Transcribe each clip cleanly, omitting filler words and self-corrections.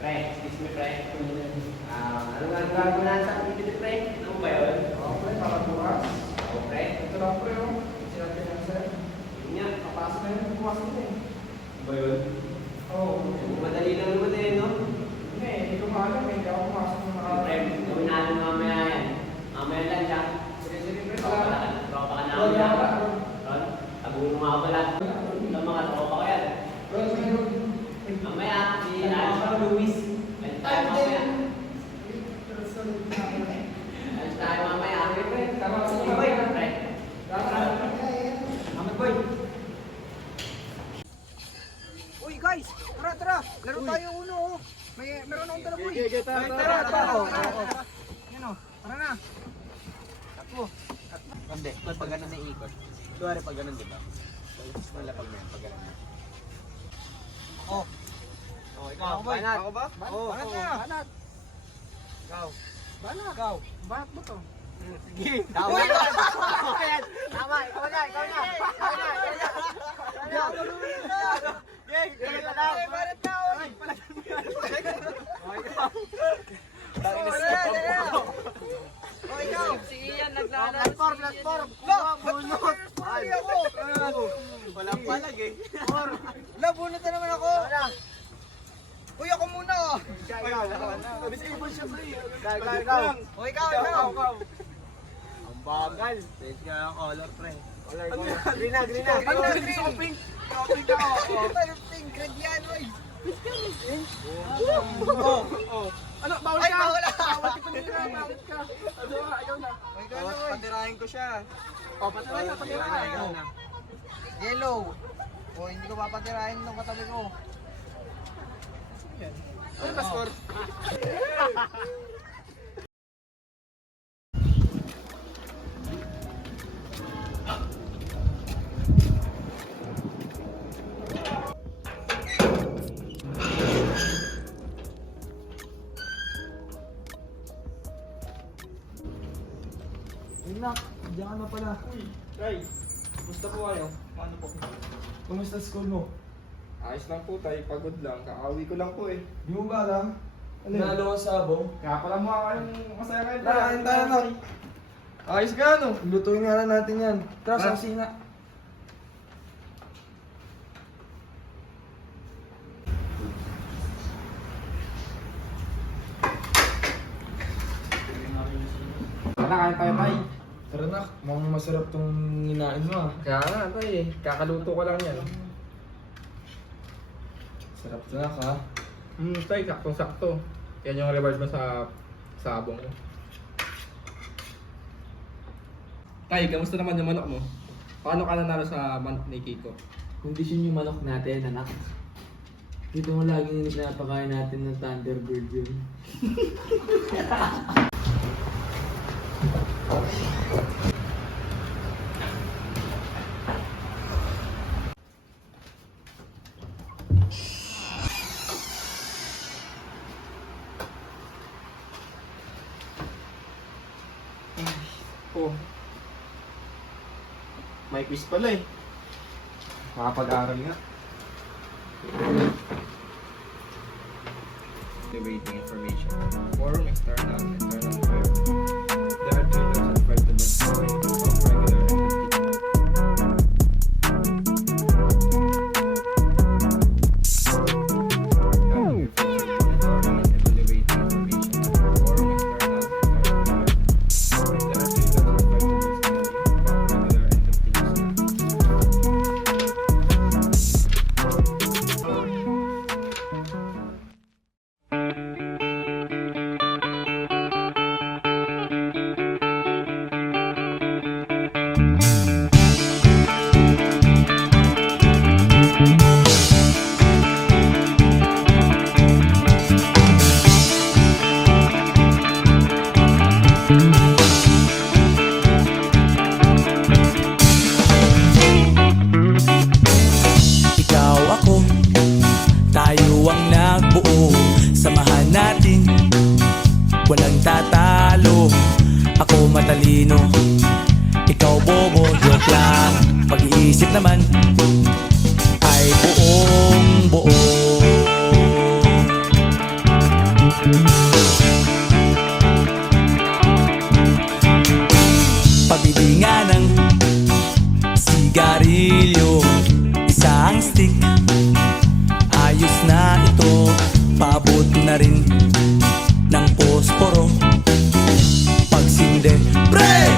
Pre, excuse me, pre. Ano nga gagawin mo na sa kapitid, pre? Ano ba yun? Oo, pre, para bukas. Oo, pre. Ito lang, pre, oh. Sinabi niya, sir. Yun nga. Kapasok na yun, bukas na eh. Ano ba yun? Oo. Madali lang naman eh, no? Hindi ko maalam eh. Hindi ako pumasok ng Pre, gawin natin mamaya yan. Mamaya lang siya. Sige, sige, pre. Tropa ka namin yan. Ron, tagulo nga pala. Ito mga tropa ko yan. Ron, sige, Ron. Mamaya, si Luis. Lunch tayo mamaya. Lunch tayo mamaya. Okay, pre. Tama, sige, Sige, pre. pre. Amat, boy. Uy, guys! Tara, tara! Laro tayo uno, oh! Meron akong dala, boy! Tara! Yan, oh! Tara na! Takbo! Hindi, pag ganun na ikot. Tuwari pag ganun, di ba? Malapag mo yan, pag ganun. Oh! Oh, ikaw, Ako, boy. banat. Ako ba? Oo, Banat oo. na! Banat! Ikaw. Banat! Ikaw! Banat mo to? Sige, tama. Tama, ikaw na, ikaw na. Ikaw na, ikaw na. Gang, ganun na lang. Banat na! Oy! Oh, ikaw. Oh, ikaw! Si Ian naglalaro. Platform. Bunot! Pari ako! Walang palag eh. Bunot na naman ako! Uy, ako muna, oh! Disable siya, pre. Ikaw. O, ikaw! Ang bagal. Pwede ka ang color, pre. Green na. Ano na, green? Gusto ko pink. Pink ako. Ano, pink? Red yan, oy! Ano, bawal Ay, ka? bawal ah! Bawal ka panira, bawal ka. Ano, ayaw na. Ay, ikaw na, oy! Patirahin ko siya. O, patirahin na. Yellow! O, hindi ko papatirahin nung katabi ko. Ano ba score? Nak, diyan ka na pala. Uy, Tay! Kumusta po kayo? Ano po? Kumusta school mo? Ayos lang po, Tay. Pagod lang. Kakawi ko lang po eh. Di mo ba alam? Nalo ka sa abong? Kaya pala mukha kayong masaya kayo. Tara, kain tayo, Nak. Ayos ka, no? Lutuin nga lang natin yan. Tara, sa Ah. kusina. Tara, kain tayo, Tay. Tara, Nak. Mukhang masarap tong hinain mo, ah. Kaya nga, Tay eh. Kakaluto ko lang yan. Sarap to, Nak, ha? Tay, saktong-sakto. Yan yung reward mo sa sabong mo. Tay, kamusta naman yung manok mo? Paano ka nanalo sa manok ni Kiko? Kondisyon yung manok natin, anak. Dito mo laging pinapakain natin ng Thunderbird yun. Oh. May quiz pala eh. Makapag-aral nga. The rating information. Forum, external, file. There are 3,005 to of regular entity. Forum is evaluating information. Forum, external, there are 3,005 of regular entities. isip naman ay buong buo. Pabili nga ng sigarilyo, isang stick, ayos na ito. Paabot na rin ng posporo. Pagsinde, pre!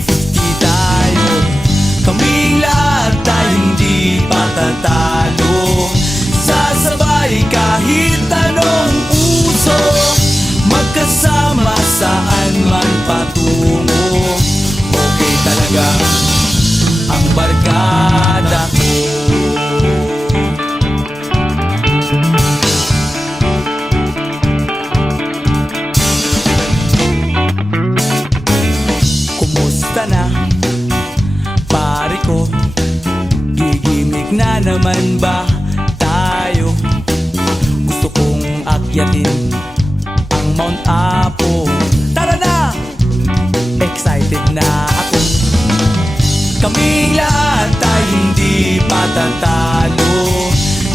50 tayo, kaming lahat tayo hindi patatalo. Sasabay kahit anong uso, magkasama saan man patungo. Okay talaga ang barkada ko. Kumusta na, pare ko? Gigimik na naman ba tayo? Gusto kong akyatin ang Mount Apo. Tara na! Excited na ako. Kaming lahat ay hindi patatalo.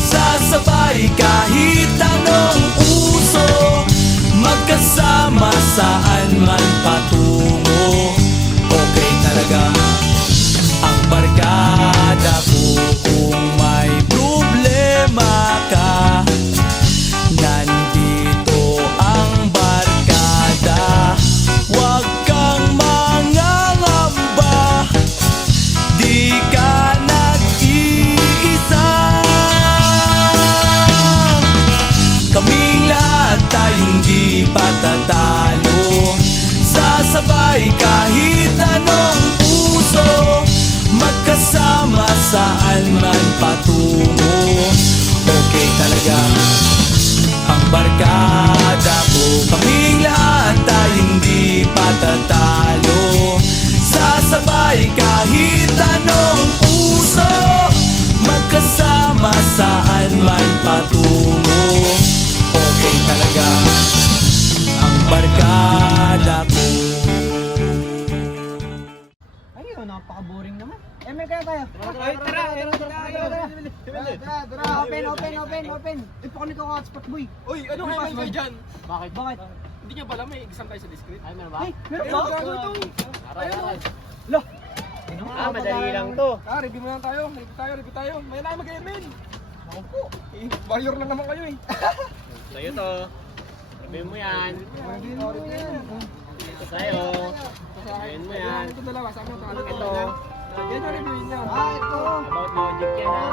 Sasabay kahit anong uso, magkasama saan man patungo. Okay talaga ang barkada ko. Kung may problema ka, nandito ang barkada. Huwag kang mangangamba, di ka nag-iisa. Kaming lahat ay hindi patatalo. Sasabay kahit anong uso, magkasama saan man patungo. Okay talaga ang barkada ko. Kaming lahat ay hindi patatalo. Sasabay kahit anong uso, magkasama saan man patungo. Okay talaga ang barkada ko. Ayun, napaka-boring naman. May kaya tayo. Ay, tara! Tara. Open. Ipakunin ko hotspot, boy. Uy, ano May kayo password. kayo dyan? Bakit? Hindi nyo pala may exam tayo sa discrete? Ay, meron ba? Ay, meron Ayun, ba? gago ito! Aray. Lah. Madali lang to. Review mo lang tayo. Review tayo. May na mag-amen. Ako po. Warrior lang naman kayo eh. Sa'yo to. Sabihin mo yan. Ito sa'yo. Sabihin mo yan. Ito dalawa. Sa akin ito. Ito. Yan yung reviewin niya. Ito. About logic yan ha.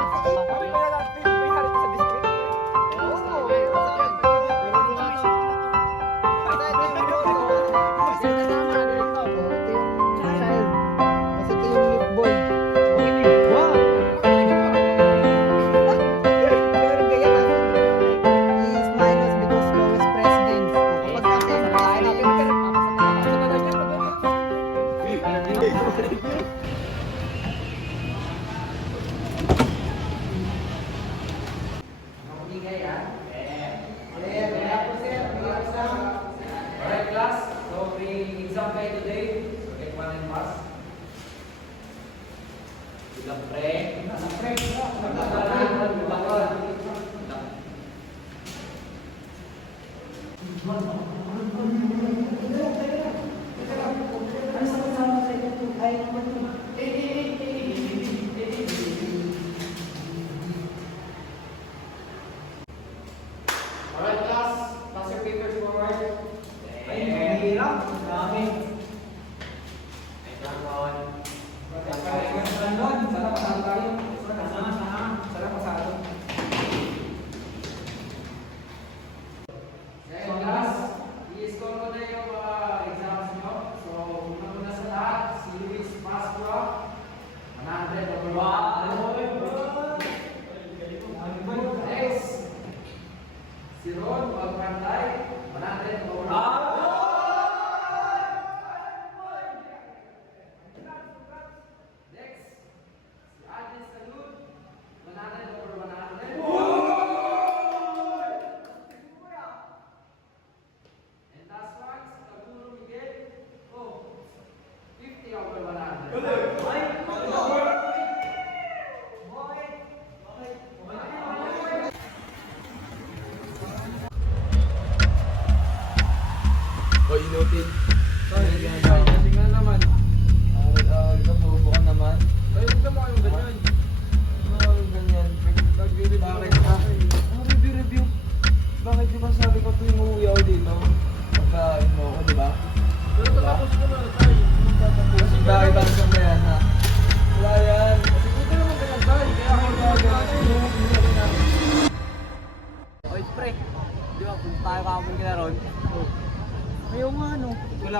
May harit sa discrete. Alright class, so may exam kayo today. So get one and pass. Ilang pre. Alright class, pass your papers forward. Hirap. Dami. Exam on. Sana pasado tayo. Sana pasado. So class,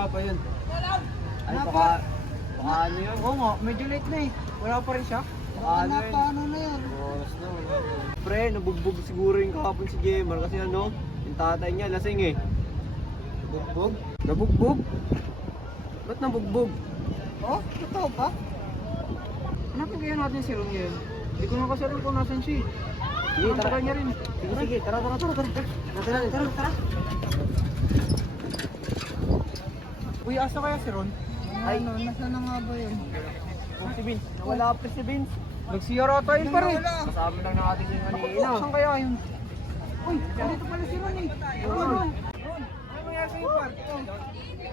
wala pa yun. Ay, Wala baka ano yun? Oo nga, medyo late na eh. Wala pa rin siya. Baka ano yun? Paano na yun? Oras na, wala na. Pre, nabugbog siguro yung kahapon si Gamer kasi ano, yung tatay niya lasing eh. Nabugbog? Nabugbog? Ba't nabugbog? Oh, totoo ba? Hanapin kaya natin si Ron ngayon. Hindi ko na kasi alam kung nasan siya. Sige, tara. Tagal niya rin. Sige, tara. Tara. Uy, asa kaya si Ron? Ay. Ano, nasa na nga ba yun? Oh, si Vince. Wala pa si Vince. Nagsiyara tayo pa rin. Kasama lang natin yung kanina. Saan kaya yun? Uy, dito pala si Ron eh. Ron, ano nangyari sa'yo, par?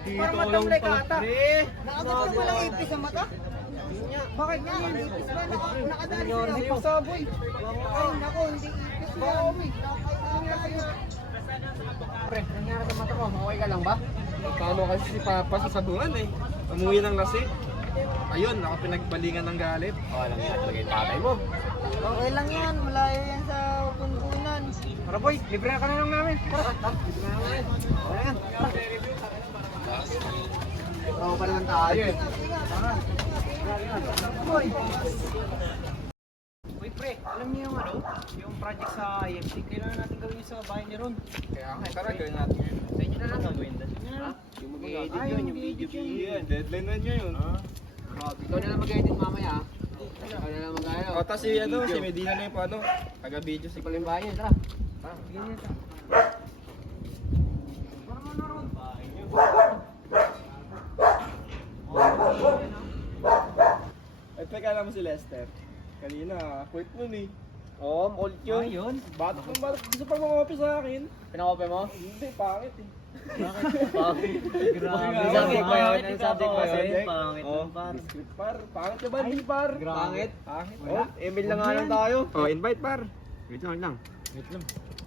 Parang matamlay ka ata. Nakagad ka walang ipis sa mata? Bakit nga yung ipis ba? Nakadali sila. Hindi pa saboy. Ay, nako, hindi ipis ba? Pre, nangyari sa mata ko. Okay ka lang ba? Paano kasi si Papa sa sabungan eh. Umuwi ng lasing. Ayun, nakapinagbalingan ng galit. Oh, alam niya talaga yung tatay mo. Okay lang yan, malayo yan sa pundunan. Tara boy, libre ka na lang namin. Tara, libre na namin. Okay yan, tara. Oo pa naman tayo eh. Tara. Uy pre, alam niyo yung ano? Yung project sa IFC, kailangan natin gawin sa bahay ni Ron. Kaya nga, tara, gawin natin yun. Sa inyo na lang gagawin na. Ha? Yung mag-edit yun, yung video Yan, deadline na nyo yun. Ikaw na lang mag-edit mamaya ha. Ikaw na lang mag-ano. O, tas si, si Medina na yung paano, taga-video si Ikaw lang yung bahay niya, tara. Tara, sige niya, tara. Ay, teka mo si Lester. Kanina, quit nun eh. Oo, all yun. Yun? Ba't gusto pa mga sa akin? Pinakope mo? Hindi, pangit eh. Grabe. Subject ba yun? Ang subject ba yun? Pangit par. Script par. Pangit na ba? Hindi par. Pangit? Pangit. Oh, Emil na nga lang tayo. Oh, invite par. Wait lang.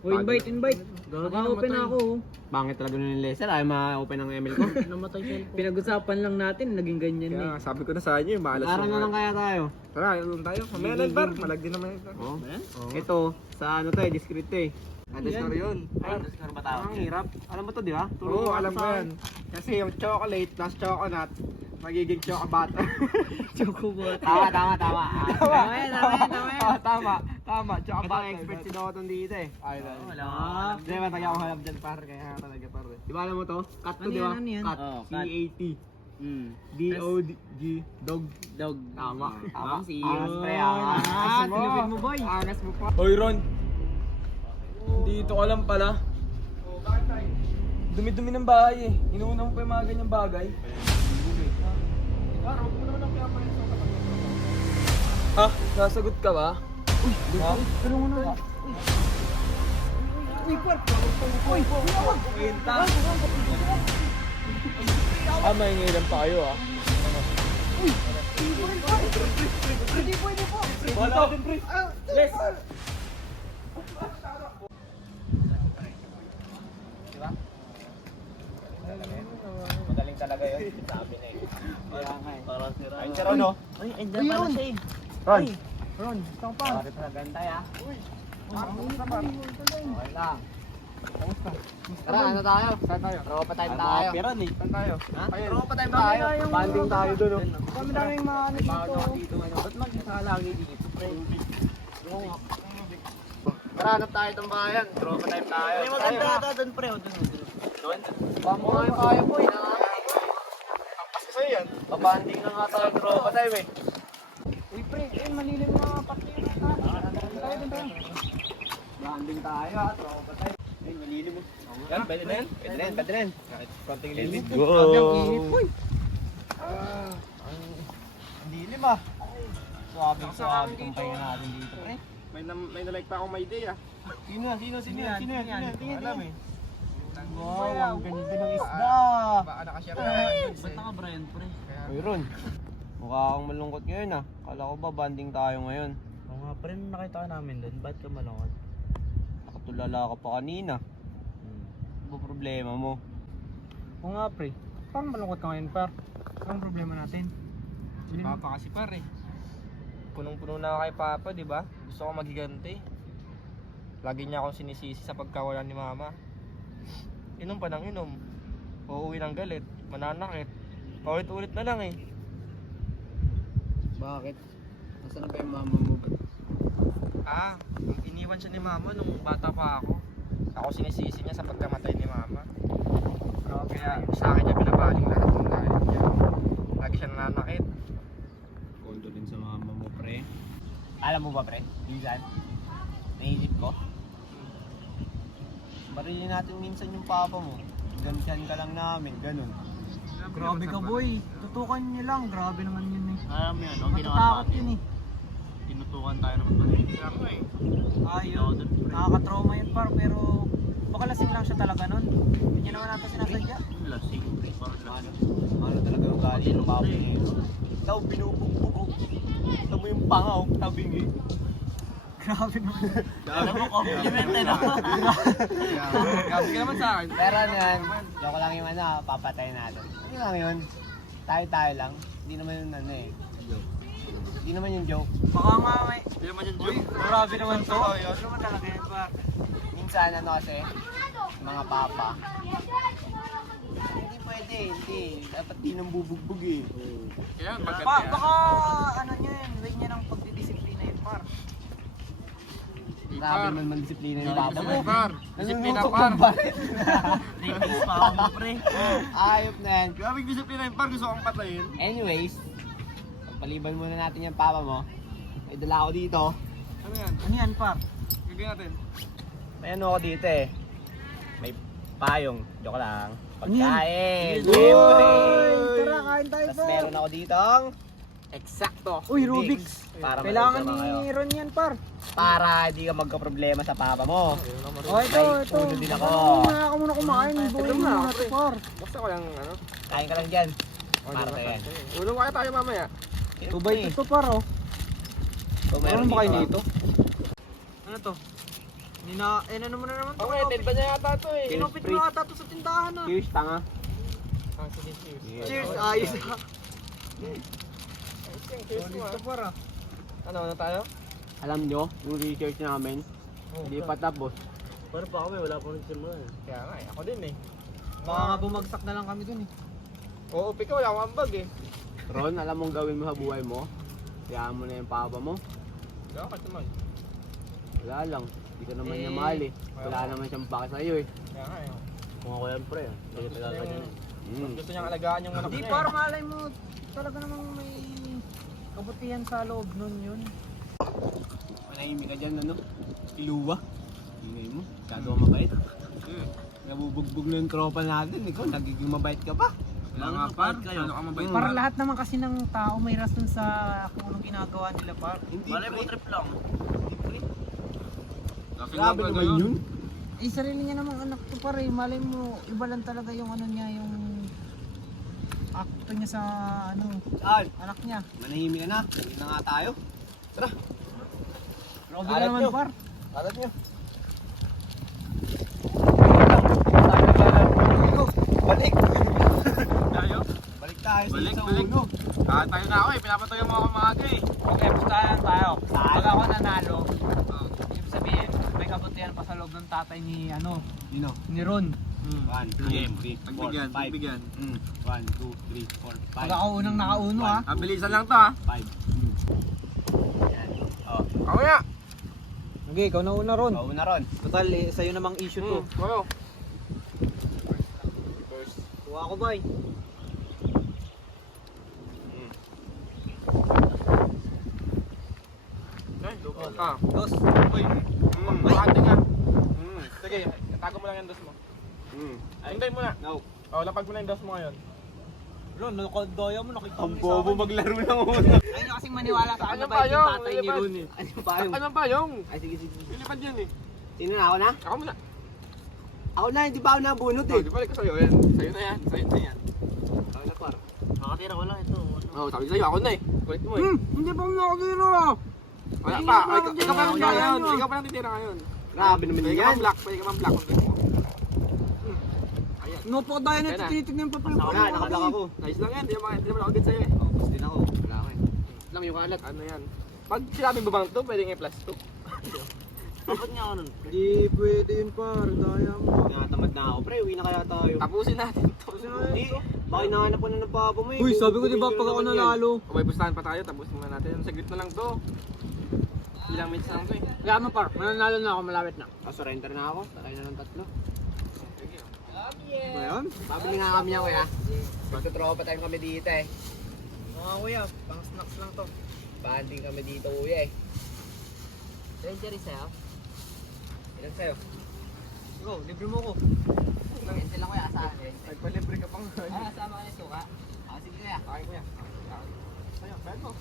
Uy, invite. Naka-open ako. Pangit talaga nun yung Lester. Ayaw ma-open ang Emil ko. Namatay siya. Pinag-usapan lang natin, naging ganyan Kaya sabi ko na sa inyo, malas Araw na lang kaya tayo. Tara, ilan tayo? Mamaya na par. Malag din naman yun. Oh. Ito, sa ano to eh, discreet eh. Underscore yun. Underscore ba tawag? Ang hirap. Alam mo to, di ba? Oo, alam ko yan. Kasi yung chocolate plus choconut, magiging chocobat. Chocobat. Tama. Tama yan. Tama. Chocobat. Ito expert si Doton dito eh. Ay, Wala. Hindi ba taga ako halap dyan par, kaya talaga par. Di ba alam mo to? Cat to, Ano di ba? yan, ano yan? Cat. Oo, cat. C-A-T. D-O-G. Dog. Tama. Si Angas pre, sinubid mo, boy. Angas mo pa. Hoy Ron, dito ka lang pala. Dumi-dumi ng bahay eh. Inuuna mo pa yung mga ganyang bagay. Ha? Nasagot ka ba? Ha? Tulungan na. Uy, par. Uy, Quinta. May ngilan pa kayo ah. Hindi pwede po. Wala din pre. Yes. Magaling talaga yun. Sabi na eh. Kaya nga eh. Parang sira. Ay, Pero no? Uy, andyan pala siya eh. Ron. Ron, saan pa? Bakit na ganda ya? Okay lang. Tara, ano tayo? Saan tayo? Tropa time tayo. Piran eh. Saan tayo? Ha? Tropa time tayo. Banding tayo doon oh. Kami daming mga ano dito. Dito ano? Ba't magsasalang dito? Pre. Tara, hanap tayo itong bayan. Tropa time tayo. May maganda ata doon pre. Doon? Pamuhay tayo po eh. Tapos kasi yan. Babanding na nga tayo tropa time eh. Uy pre, malilim na pati yun. Banding tayo ha, tropa time. Ay, malilim mo. Yan, pwede na yan? Pwede na rin. Kahit konting lilim. Grabe ang init po eh. Hindi lima. Suwabe kung pahinga natin dito. May na-like pa akong may idea. Sino yan? Alam eh. Wow, ang ganda ng isda. Baka nakashare na naman yun. Ba't naka-Brian pre? Uy Ron, mukha akong malungkot ngayon ah. Kala ko ba banding tayo ngayon? Oo nga pre, nakita ka namin doon. Ba't ka malungkot? Nakatulala ka pa kanina. Ano ba problema mo? Oo nga pre, parang malungkot ka ngayon par. Anong problema natin? Si Papa kasi par eh. Punong-puno na ako kay Papa, di ba? Gusto ko magiganti. Lagi niya akong sinisisi sa pagkawalan ni Mama. Inom pa ng inom. Uuwi ng galit. Mananakit. Paulit-ulit na lang eh. Bakit? Nasaan na ba yung mama mo? Iniwan siya ni mama nung bata pa ako. Ako sinisisi niya sa pagkamatay ni mama. Kaya sa akin niya binabaling lahat ng galit niya. Lagi siya nananakit. Kondo din sa mama mo, pre. Alam mo ba, pre? Minsan, naisip ko. Barilin natin minsan yung papa mo. Gantihan ka lang namin, ganun. Grabe ka boy. Tutukan niyo lang. Grabe naman yun eh. Alam mo yun, no? Matatakot yun eh. Tinutukan tayo ng pamilya. Kaya ako eh. Ayun. Nakaka-trauma yun par. Pero baka lasing lang siya talaga nun. Hindi niya naman natin sinasadya. Lasing, pre. Parang lasing. Ano talaga yung galit ng papa niya? Ikaw, binubugbog. Ito mo yung pangaw, tabingi. Grabe naman. Alam mo, compliment eh, no? Grabe ka naman sa akin. Pero ano yan, joke lang yung ano, papatay natin. Ano lang yun? Tayo-tayo lang. Hindi naman yung ano eh. Hindi naman yung joke. Baka nga may... Hindi naman yung Uy, joke. grabe naman to. Ano naman talaga yan par. Minsan ano kasi, mga papa, hindi pwede, hindi. Dapat di nang bubugbog eh. Kaya Baka ano niya yun, way niya ng pagdidisiplina yun par. Grabe naman mandisiplina yung papa mo. Par. Disiplina Nanunutok par. ng balit. Nakikis pa ako, pre. Ayop na yan. Grabe disiplina yung par. Gusto kong patayin. Anyways, paliban muna natin yung papa mo. May dala ako dito. Ano yan? Ano yan par? Gagawin natin. May ano ako dito eh. May payong. Joke lang. Ano yan? Pagkain. Uy! Tara, kain tayo Tapos par. meron ako ditong eksakto. Uy, Rubik's. Para Kailangan matulog kayo. ni Ron yan par. Para hindi ka magka-problema sa papa mo. Oh, ito. ulo din ako. Muna ka muna kumain. Buhay mo na ito par. Basta ko lang ano. Kain ka lang dyan. Para tayo. Ulong kaya tayo mamaya. 2x2 to par oh. So, Meron ba kayo dito. nito? Ano to? Ano mo na naman to? Okay, tin pa niya yata ito eh. Kinupit mo ata to sa tindahan ah. Cheers, tanga. Sige, cheers. Cheers, ayos ah. Cheers mo Ito par ah. Ano tayo? Alam nyo, yung research namin, hindi pa tapos. Para pa kami, wala pang nagsimula eh. Kaya nga eh. Ako din eh. Baka nga bumagsak na lang kami dun eh. Oo, pika wala akong ambag eh. Ron, alam mong gawin mo sa buhay mo? Kayaan mo na yung papa mo? Bakit naman? Wala lang. Hindi ka naman niya mahal eh. Wala naman siyang baka sa'yo eh. Kaya nga eh. Kung ako yan, pre. Hindi ka talaga ganyan eh. Gusto niyang alagaan yung manok Hindi niya par, eh. malay mo. Talaga namang may kabutihan sa loob nun yun. Manahimik ka dyan, ano? Iluwa. Ingay mo. Kado ka mabait. Nabubugbog na yung tropa natin. Ikaw, nagiging mabait ka pa. Wala nga par. Ano ka mabait? Para lahat naman kasi ng tao may rason sa kung anong ginagawa nila par. Hindi, Malay mo, trip lang. Grabe naman yun. Eh, sarili niya namang anak to par eh. Malay mo, iba lang talaga yung ano niya, yung akto niya sa ano, Saan? anak niya. Manahimik ka na. Hindi na nga tayo. Tara. Grabe ka Alat naman nyo. par. Alat nyo. Balik. Tayo? Balik tayo sa Balik, isang balik. uno. Tayo na ako eh. Pinapatayo mo ako maaga eh. Okay, pustahan tayo. Saan? Pag ako nanalo, ibig sabihin, may kabutihan pa sa loob ng tatay ni ano, Nino. ni Ron. 1, 2, 3, 4, 5. Pagbigyan. 1, 2, 3, 4, 5. Pag ako unang nakauno ha. Abilisan lang to ha. 5. Oh, Ako nga. Okay, ikaw na una Ron. pauuna ron. Total, eh, sa'yo namang issue to. Ano? Kuha ko bay. Ay, lupa ka. Dos. Uy. Bakante nga. Sige, tago mo lang yung dos mo. Ay, hintayin mo na. No. Oh, lapag mo na yung dos mo ngayon. Ron, nakadaya mo, nakita Ang bobo maglaro ng una. Ayun na kasing maniwala sa akin Ano na ba ba yung yun? tatay ni Ron eh. Ano ba yung? Ano ba yung? Ay, sige, sige. Lilipad yan eh. Sino na ako na? Ako muna. Ako na, hindi pa ako nabunot Oh, eh. di balik ko sa'yo yan. Sa'yo na yan. Sa'yo na yan. Ako na, par. Makatira ko lang ito. Oh, sabi sa'yo, ako na eh. Kulit mo eh. Hindi pa ako nakakira. Wala pa. Ay, ikaw pa lang titira ngayon. Ikaw pa lang titira ngayon. Grabe naman Pwede ka yan. mang black. Pwede ka mang black. Kung gusto mo. Napakadaya na ito, Kaya na. tinitignan yung papel Ako na, nakablock ako. Nice lang yan. Di naman ako din sa'yo eh. Oh, bus din ako. Wala ako eh. Alam mo yung kalat. Ano yan? Pag sinabing babang to, pwedeng i-plus to. Dapat nga ako nun. Hindi pwede yun par, daya mo. Nakatamad na ako. Pre, uwi na kaya tayo. Tapusin natin to. Hindi. Baka hinahanap ko na ng papa mo eh. Uy, sabi ko diba pag ako nanalo. May pustahan pa tayo, tapos muna natin. Saglit na lang to. Ilang minutes na lang to eh. Kaya mo par, mananalo na ako, malapit na. Surrender na ako. Takay na ng 3. Ba yun? Pabili nga kami niya kuya. Magtutropa tayo kami dito eh. Mga kuya, pang snacks lang to. Banding kami dito kuya eh. Ranger sa'yo? Ilan sa'yo? Go, libre mo ko. Ente lang kuya sa akin. Nagpalibre ka pang. Sama ka ng suka. Sige kuya. Okay kuya. Sa'yo, saan mo?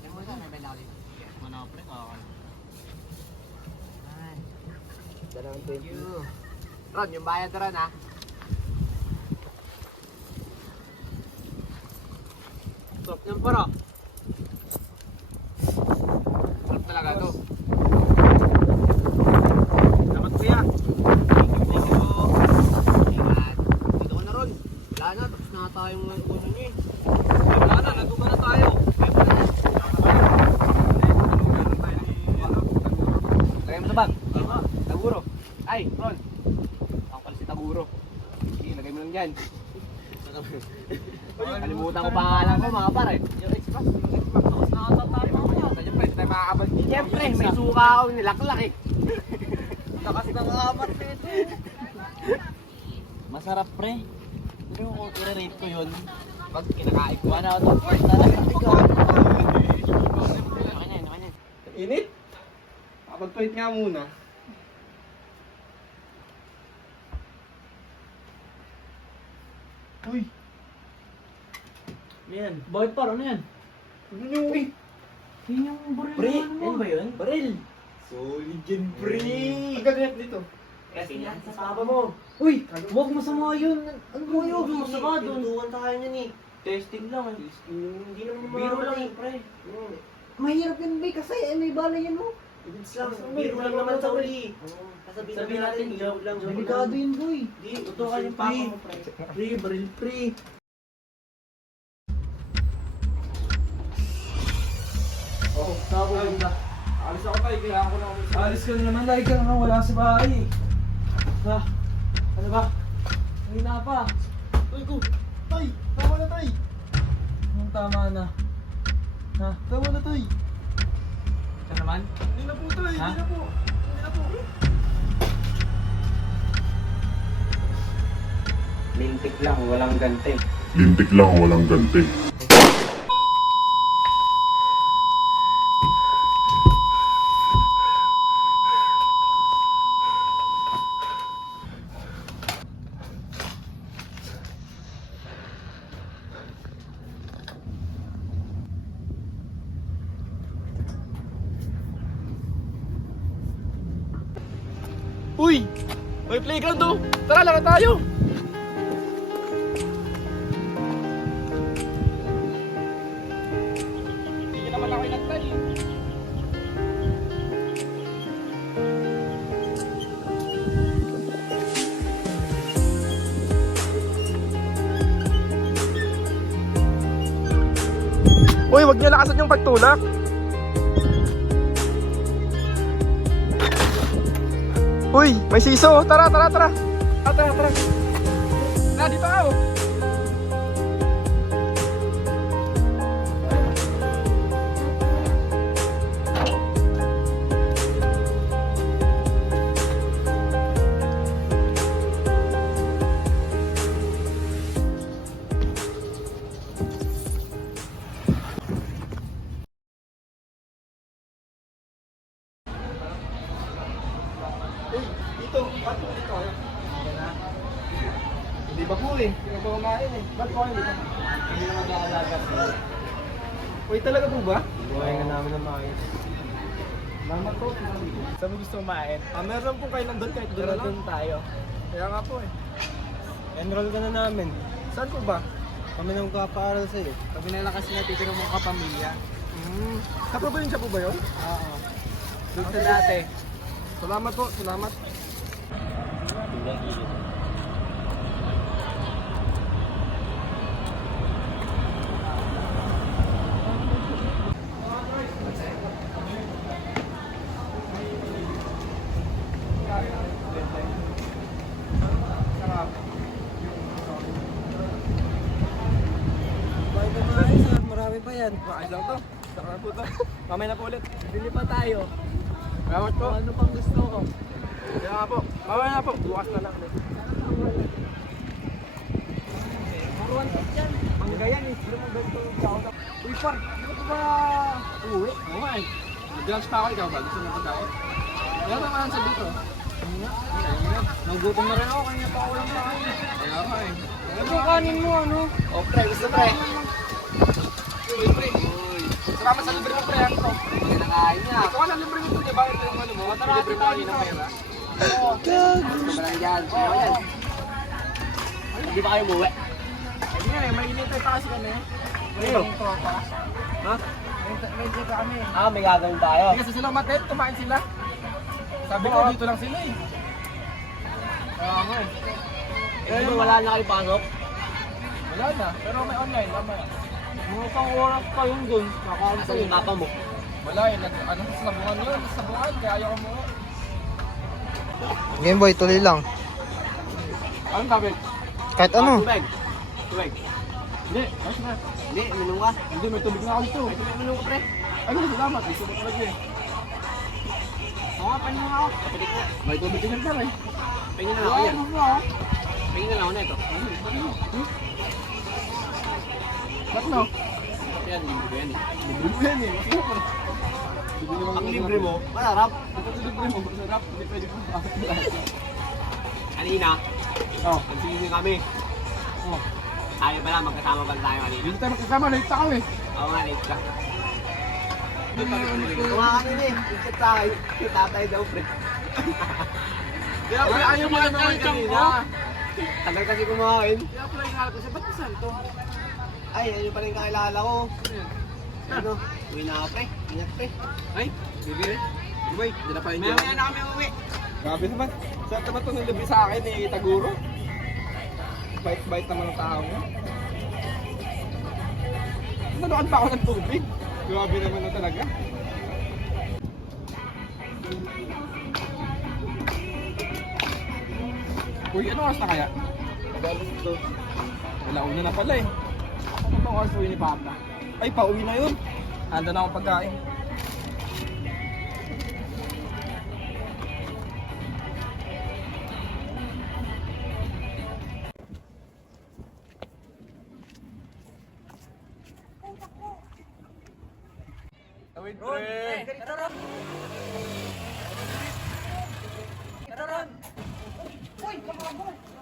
Yan mo saan, may benda ko dito. Ano pre? Ay. Dalawang 20. Ron, yung bayad Ron ha. Stop niyang para. Sarap talaga to. Dapat kuya. Ingat. Dito ko na Ron. Wala na, tapos na tayong uno niyo eh. Wala na, natuwa na tayo. Lagay mo sa bag. Taguro. Ay, Ron. Ako pala si Taguro. Sige, lagay mo lang dyan. Kalimutan ko pangalan ko mga pare. Yung Xbox. Tapos nakatatayo mo kuya. Siyempre, hindi tayo makakabag. Siyempre, may suka ako nilaklak eh. Lakas ng amat nito. Masarap pre. Pero kung i-rate ko yun, Pag kinakain ko. 1 out of 4 talaga. Nakanyan. Init? Kapag-tweet nga muna. Uy! Yan. Bakit par, ano yan? Ano nyo eh? Yan yung baril. Pre, ano yan ba yun? Baril. Solid yan, pre. Ang ganyan dito. Kasi yan sa saba mo. Uy, huwag masama yun. Ano mo yun? Masama doon. Tinutukan tayo niyan eh. Testing lang eh. Hindi naman Biro lang eh. eh, pre. Mahirap yun ba kasi may bala yan mo. Ibig lang, biro lang naman sa uli. Sabihin natin, joke lang. Delikado yun boy. Di, tutukan yung papa mo, pre. Pre, baril pre. Oh, Nakapaganda. alis ako tayo. Kailangan ko na umalis. Alis ka na naman, dahil ka na wala sa bahay. Ha? Ano ba? Hindi na pa. Uy, go! Tay! Tama na tay! Anong tama na? Ha? Tama na tay! Ka naman? Hindi na po tay! Ha? Hindi na po! Hindi na po! Lintik lang, walang gante. Lintik lang, walang ganti. Uy! May playground to! Tara, laro tayo! Hindi naman ako inantay. Uy, wag niyo lakasan yung pagtulak! Uy, may siso. Tara. Tara. Dito ako. Dito, ba't po dito kayo? Hindi ba po eh? Hindi ba kumain eh? Ba't po kayo dito? Hindi na mag-aalagas. Uy, talaga po ba? Buhay nga namin ng maayos. Mama ko, saan mo gusto kumain? Meron po kayo nandun kahit doon na lang. tayo. Kaya nga po eh. Enroll ka na namin. Saan po ba? Kami nang kapaaral sa'yo. Kami na lang kasi natitira mong kapamilya. Sa probinsya po ba yun? Oo. Doon sa dati. Salamat po, salamat. po to. Mamaya na po ulit. Bili pa tayo. Salamat po. Ano pang gusto ko? Kaya nga po. Mamaya na po. Bukas na lang. Maruan ka dyan. Mangga yan eh. Sino mong ganito? Uy, par. Ano ka ba? Uwi? Oo nga eh. Nag-lunch pa ako. Ikaw ba? Gusto mo pagkain? Kaya naman sa dito. Nagutom na rin ako. Kanina pa ako lang kain. Kaya nga eh. Ano kanin mo ano? Oh, pre, gusto pre. Uy, pre. Salamat sa libre mo, pre. Ano to? Hindi na nakain niya. Ikaw na libre mo ito, di ba? Ito yung ano mo. Libre mo kanina ng pera. Gusto ba lang dyan? Oo, yan. Hindi ba kayo umuwi? Hindi nga eh. May inintay pa kasi kami. Ano? Ha? May inintay pa kami. Ah, may gagawin tayo. Hindi kasi sila umaten. Kumain sila. Sabi ko dito lang sila eh. Kaya nga eh. Eh, wala na kayo pasok? Wala na. Pero may online. Mamaya. Mga pang oras pa yun dun. Kakain Asan yung papa mo? Wala eh. Ano sa sabungan yun? Sa sabungan. Kaya ayaw mo. Game Boy, tuloy lang. Anong gagawin? Kahit ano. Tubig. Tubig. Hindi. Ayos na. Hindi, minum ka. Hindi. May tubig na ako dito. Ay, tubig minum ka, pre. Ay, hindi. Salamat. Gusto mo talaga eh. Oo nga, panin mo nga ako. Kapitik mo. May tubig din pa rin. Pingin na lang ako yan. Pingin na lang ako na ito. Ba't no? Yan, libre yan eh. Libre mo yan eh. Masarap ah. Hindi naman Ang libre mo, masarap. Ito libre mo. Masarap. Hindi pwede kong bakit mo lahat. Kanina, Oh. nagsising kami. Oh. Tayo pala, magkasama pala tayo kanina. Hindi tayo magkasama. Late na kami. Oo nga, late ka. Ito nga kanina eh, ikit sa akin. Tatay daw, pre. Kaya pre, ayaw mo lang naman kanina. Tagal kasi kumain. Kaya pre, inaalap ko siya. Ba't kasal to? Ay, ano pa rin kakilala ko. Ano? Uwi na ako, pre. Ingat, pre. Ay, bibili. Boy, hindi na pa rin Maya na kami uwi. Grabe naman. Saan naman ito nilibre sa akin ni Taguro? Bait-bait naman ang tao mo. Nanuan pa ako ng tubig. Grabe naman na talaga. Uy, ano oras na kaya? Wala, una na pala eh. Ano bang oras uwi ni Papa? Ay, pauwi na yun. Handa na akong pagkain. Tawid, pre! Uy, kamabot.